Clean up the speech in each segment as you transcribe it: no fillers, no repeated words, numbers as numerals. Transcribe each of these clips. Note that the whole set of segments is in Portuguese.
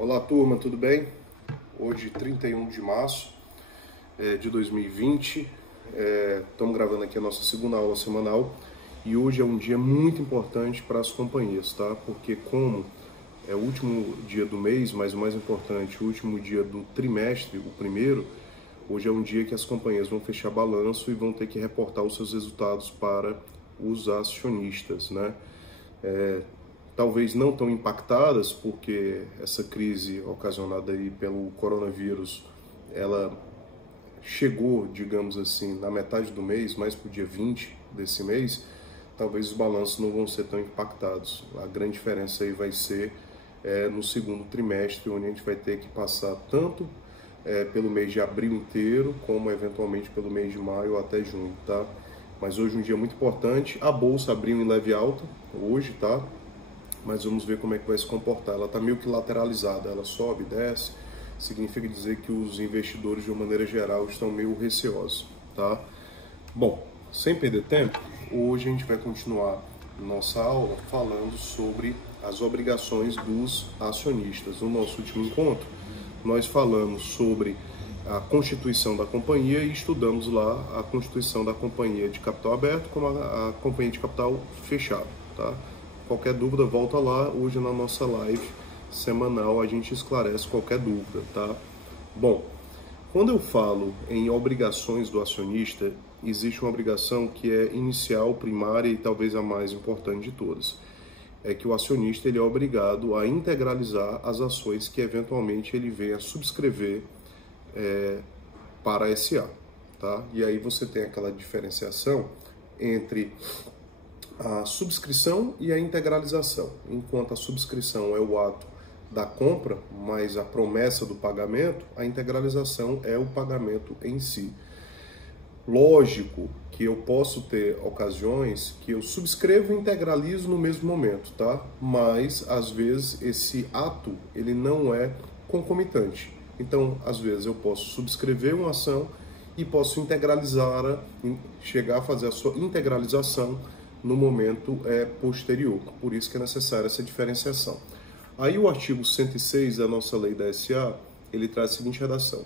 Olá turma, tudo bem? Hoje 31 de março de 2020, estamos gravando aqui a nossa segunda aula semanal e hoje é um dia muito importante para as companhias, tá? Porque como é o último dia do mês, mas o mais importante, o último dia do trimestre, o primeiro, hoje é um dia que as companhias vão fechar balanço e vão ter que reportar os seus resultados para os acionistas, né? Talvez não tão impactadas, porque essa crise ocasionada aí pelo coronavírus, ela chegou, digamos assim, na metade do mês, mais para o dia 20 desse mês, talvez os balanços não vão ser tão impactados. A grande diferença aí vai ser no segundo trimestre, onde a gente vai ter que passar tanto pelo mês de abril inteiro, como eventualmente pelo mês de maio até junho, tá? Mas hoje é um dia muito importante, a bolsa abriu em leve alta, hoje, tá? Mas vamos ver como é que vai se comportar. Ela está meio que lateralizada, ela sobe, desce, significa dizer que os investidores, de uma maneira geral, estão meio receosos, tá? Bom, sem perder tempo, hoje a gente vai continuar nossa aula falando sobre as obrigações dos acionistas. No nosso último encontro, nós falamos sobre a constituição da companhia e estudamos lá a constituição da companhia de capital aberto como a companhia de capital fechado, tá? Qualquer dúvida, volta lá. Hoje na nossa live semanal a gente esclarece qualquer dúvida, tá? Bom, quando eu falo em obrigações do acionista, existe uma obrigação que é inicial, primária e talvez a mais importante de todas. É que o acionista ele é obrigado a integralizar as ações que eventualmente ele venha a subscrever para a SA, tá? E aí você tem aquela diferenciação entre a subscrição e a integralização. Enquanto a subscrição é o ato da compra, mas a promessa do pagamento, a integralização é o pagamento em si. Lógico que eu posso ter ocasiões que eu subscrevo e integralizo no mesmo momento, tá? Mas, às vezes, esse ato, ele não é concomitante. Então, às vezes, eu posso subscrever uma ação e posso integralizar, chegar a fazer a sua integralização no momento posterior. Por isso que é necessária essa diferenciação. Aí o artigo 106 da nossa lei da SA, ele traz a seguinte redação: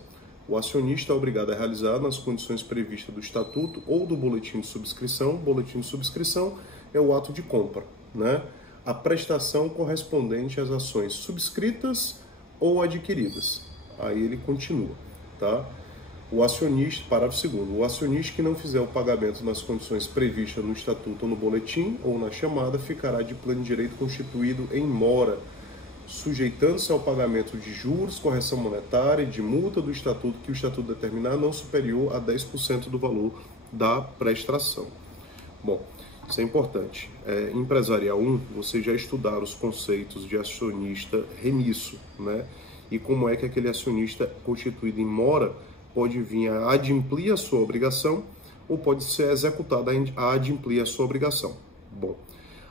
o acionista é obrigado a realizar nas condições previstas do estatuto ou do boletim de subscrição. Boletim de subscrição é o ato de compra, né? A prestação correspondente às ações subscritas ou adquiridas. Aí ele continua, tá? O acionista, parágrafo 2º, o acionista que não fizer o pagamento nas condições previstas no estatuto ou no boletim ou na chamada ficará de pleno direito constituído em mora, sujeitando-se ao pagamento de juros, correção monetária e de multa do estatuto que o estatuto determinar não superior a 10% do valor da prestação. Bom, isso é importante. Empresarial 1, vocês já estudaram os conceitos de acionista remisso, né? E como é que aquele acionista constituído em mora pode vir a adimplir a sua obrigação ou pode ser executada a adimplir a sua obrigação. Bom,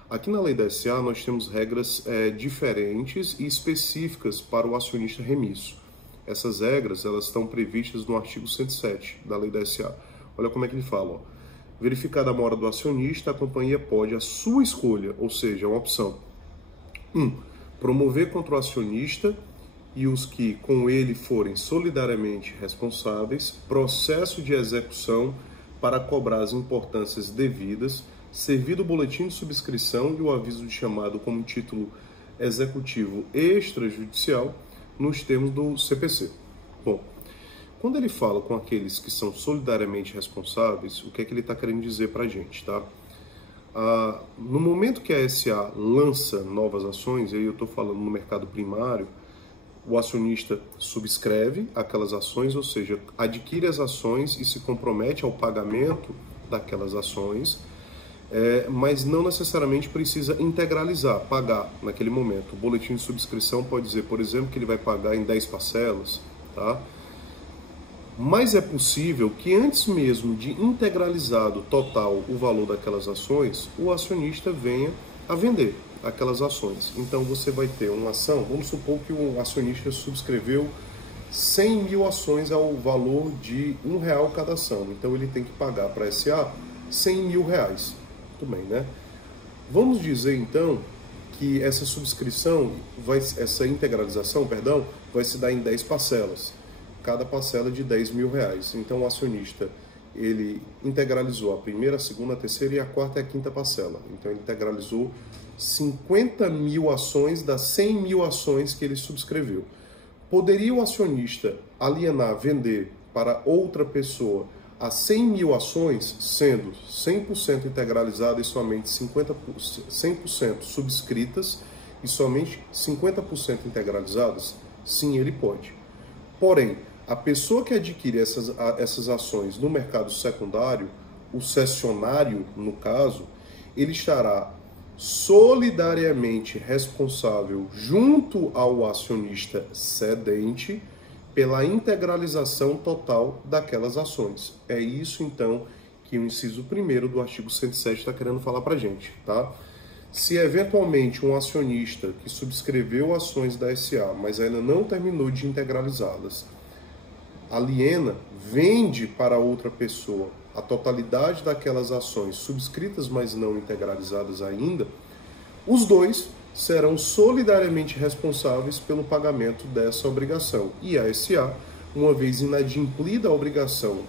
aqui na lei da SA nós temos regras diferentes e específicas para o acionista remisso. Essas regras elas estão previstas no artigo 107 da lei da SA. Olha como é que ele fala. Ó. Verificada a mora do acionista, a companhia pode, à sua escolha, ou seja, uma opção. 1. Promover contra o acionista e os que com ele forem solidariamente responsáveis, processo de execução para cobrar as importâncias devidas, servido o boletim de subscrição e o aviso de chamado como título executivo extrajudicial nos termos do CPC. Bom, quando ele fala com aqueles que são solidariamente responsáveis, o que é que ele está querendo dizer para a gente, tá? No momento que a SA lança novas ações, aí eu estou falando no mercado primário, o acionista subscreve aquelas ações, ou seja, adquire as ações e se compromete ao pagamento daquelas ações, mas não necessariamente precisa integralizar, pagar naquele momento. O boletim de subscrição pode dizer, por exemplo, que ele vai pagar em 10 parcelas, tá? Mas é possível que antes mesmo de integralizado total o valor daquelas ações, o acionista venha a vender aquelas ações. Então você vai ter uma ação, vamos supor que o acionista subscreveu 100 mil ações ao valor de R$1 cada ação. Então ele tem que pagar para a SA R$100 mil. Muito bem, né? Vamos dizer então que essa subscrição, essa integralização, perdão, vai se dar em 10 parcelas, cada parcela de R$10 mil. Então o acionista, ele integralizou a primeira, a segunda, a terceira e a quarta e a quinta parcela. Então ele integralizou 50 mil ações das 100 mil ações que ele subscreveu. Poderia o acionista alienar, vender para outra pessoa as 100 mil ações, sendo 100% integralizadas e somente 100% subscritas e somente 50% integralizadas? Sim, ele pode. Porém, a pessoa que adquire essas ações no mercado secundário, o cessionário, no caso, ele estará solidariamente responsável junto ao acionista cedente pela integralização total daquelas ações. É isso, então, que o inciso 1º do artigo 107 está querendo falar para a gente, tá? Se eventualmente um acionista que subscreveu ações da SA, mas ainda não terminou de integralizá-las, aliena, vende para outra pessoa a totalidade daquelas ações subscritas, mas não integralizadas ainda, os dois serão solidariamente responsáveis pelo pagamento dessa obrigação. E a SA, uma vez inadimplida a obrigação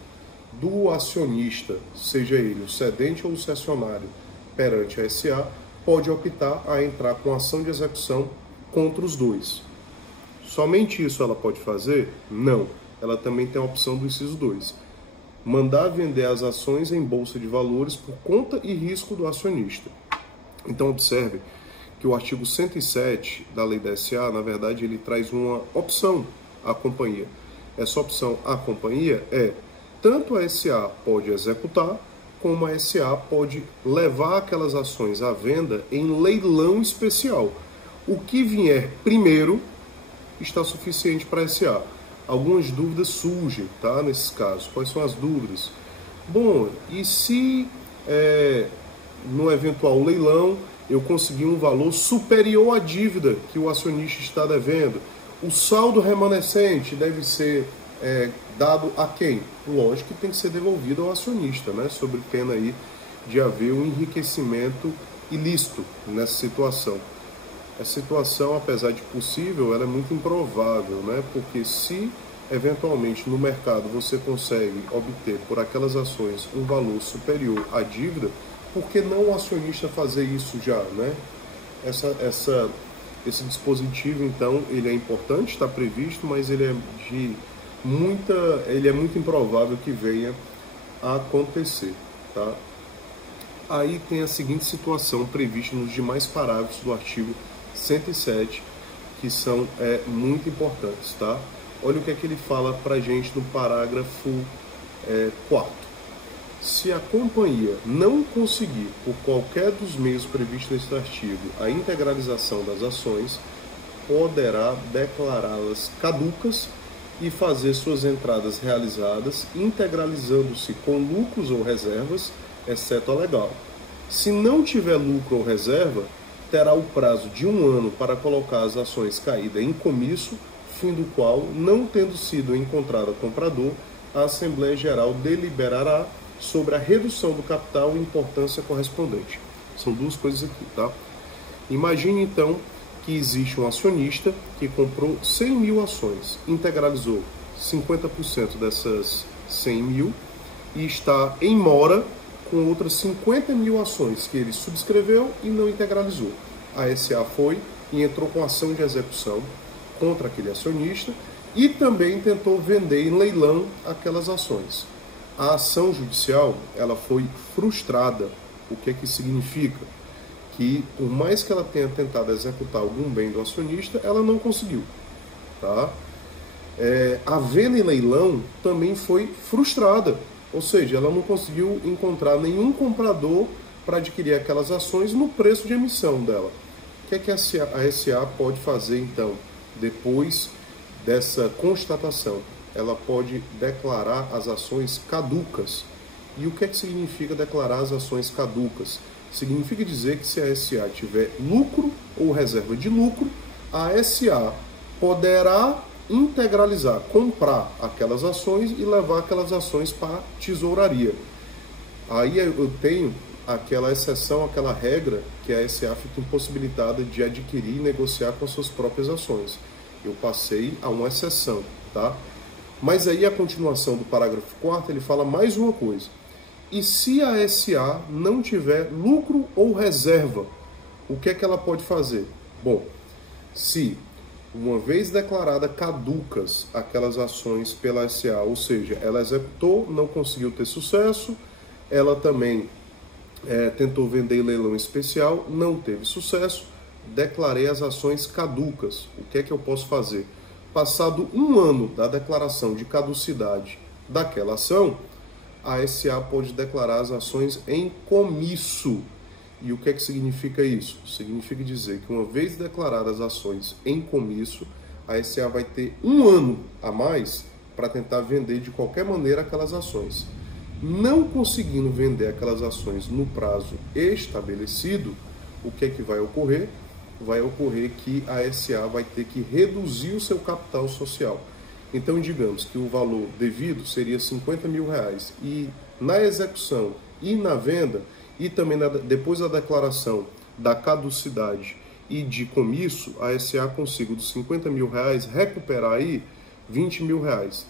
do acionista, seja ele o cedente ou o cessionário, perante a SA, pode optar a entrar com ação de execução contra os dois. Somente isso ela pode fazer? Não. Ela também tem a opção do inciso 2. Mandar vender as ações em bolsa de valores por conta e risco do acionista. Então observe que o artigo 107 da lei da SA, na verdade, ele traz uma opção à companhia. Essa opção à companhia é, tanto a SA pode executar, como a SA pode levar aquelas ações à venda em leilão especial. O que vier primeiro está suficiente para a SA. Algumas dúvidas surgem, tá, nesses casos. Quais são as dúvidas? Bom, e se no eventual leilão eu conseguir um valor superior à dívida que o acionista está devendo? O saldo remanescente deve ser dado a quem? Lógico que tem que ser devolvido ao acionista, né? Sob pena aí de haver um enriquecimento ilícito nessa situação. A situação, apesar de possível, ela é muito improvável, né? Porque se eventualmente no mercado você consegue obter por aquelas ações um valor superior à dívida, por que não o acionista fazer isso já, né? Esse dispositivo, então, ele é importante, está previsto, mas ele é muito improvável que venha a acontecer, tá? Aí tem a seguinte situação prevista nos demais parágrafos do artigo 107, que são muito importantes, tá? Olha o que é que ele fala pra gente no parágrafo 4º. Se a companhia não conseguir, por qualquer dos meios previstos neste artigo, a integralização das ações, poderá declará-las caducas e fazer suas entradas realizadas, integralizando-se com lucros ou reservas, exceto a legal. Se não tiver lucro ou reserva, terá o prazo de 1 ano para colocar as ações caídas em comício, fim do qual, não tendo sido encontrado comprador, a Assembleia Geral deliberará sobre a redução do capital e importância correspondente. São duas coisas aqui, tá? Imagine, então, que existe um acionista que comprou 100 mil ações, integralizou 50% dessas 100 mil e está em mora com outras 50 mil ações que ele subscreveu e não integralizou. A SA foi e entrou com ação de execução contra aquele acionista e também tentou vender em leilão aquelas ações. A ação judicial, ela foi frustrada. O que é que significa? Que por mais que ela tenha tentado executar algum bem do acionista, ela não conseguiu, tá? A venda em leilão também foi frustrada, ou seja, ela não conseguiu encontrar nenhum comprador para adquirir aquelas ações no preço de emissão dela. O que é que a SA pode fazer, então, depois dessa constatação? Ela pode declarar as ações caducas. E o que é que significa declarar as ações caducas? Significa dizer que se a SA tiver lucro ou reserva de lucro, a SA poderá integralizar, comprar aquelas ações e levar aquelas ações para a tesouraria. Aí eu tenho aquela exceção, aquela regra que a SA fica impossibilitada de adquirir e negociar com as suas próprias ações. Eu passei a uma exceção, tá? Mas aí a continuação do parágrafo 4º, ele fala mais uma coisa. E se a SA não tiver lucro ou reserva, o que é que ela pode fazer? Bom, se uma vez declarada caducas aquelas ações pela SA, ou seja, ela executou, não conseguiu ter sucesso, ela também tentou vender em leilão especial, não teve sucesso, declarei as ações caducas. O que é que eu posso fazer? Passado um ano da declaração de caducidade daquela ação, a SA pode declarar as ações em comisso. E o que é que significa isso? Significa dizer que uma vez declaradas as ações em comisso, a SA vai ter um ano a mais para tentar vender de qualquer maneira aquelas ações. Não conseguindo vender aquelas ações no prazo estabelecido, o que é que vai ocorrer? Vai ocorrer que a SA vai ter que reduzir o seu capital social. Então, digamos que o valor devido seria R$50 mil, e na execução e na venda, e também depois da declaração da caducidade e de comisso, a SA consiga dos R$50 mil recuperar aí R$20 mil.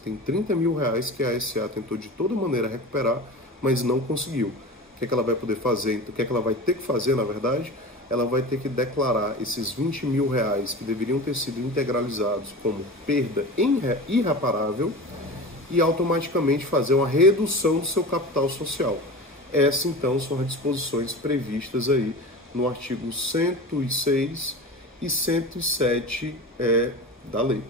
Tem R$30 mil que a SA tentou de toda maneira recuperar, mas não conseguiu. O que é que ela vai poder fazer? O que é que ela vai ter que fazer, na verdade? Ela vai ter que declarar esses R$20 mil que deveriam ter sido integralizados como perda irreparável e automaticamente fazer uma redução do seu capital social. Essas, então, são as disposições previstas aí no artigo 106 e 107 da lei.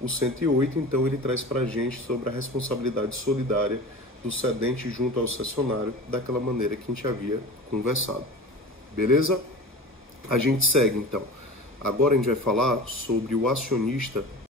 O 108, então, ele traz para a gente sobre a responsabilidade solidária do cedente junto ao cessionário, daquela maneira que a gente havia conversado. Beleza? A gente segue, então. Agora a gente vai falar sobre o acionista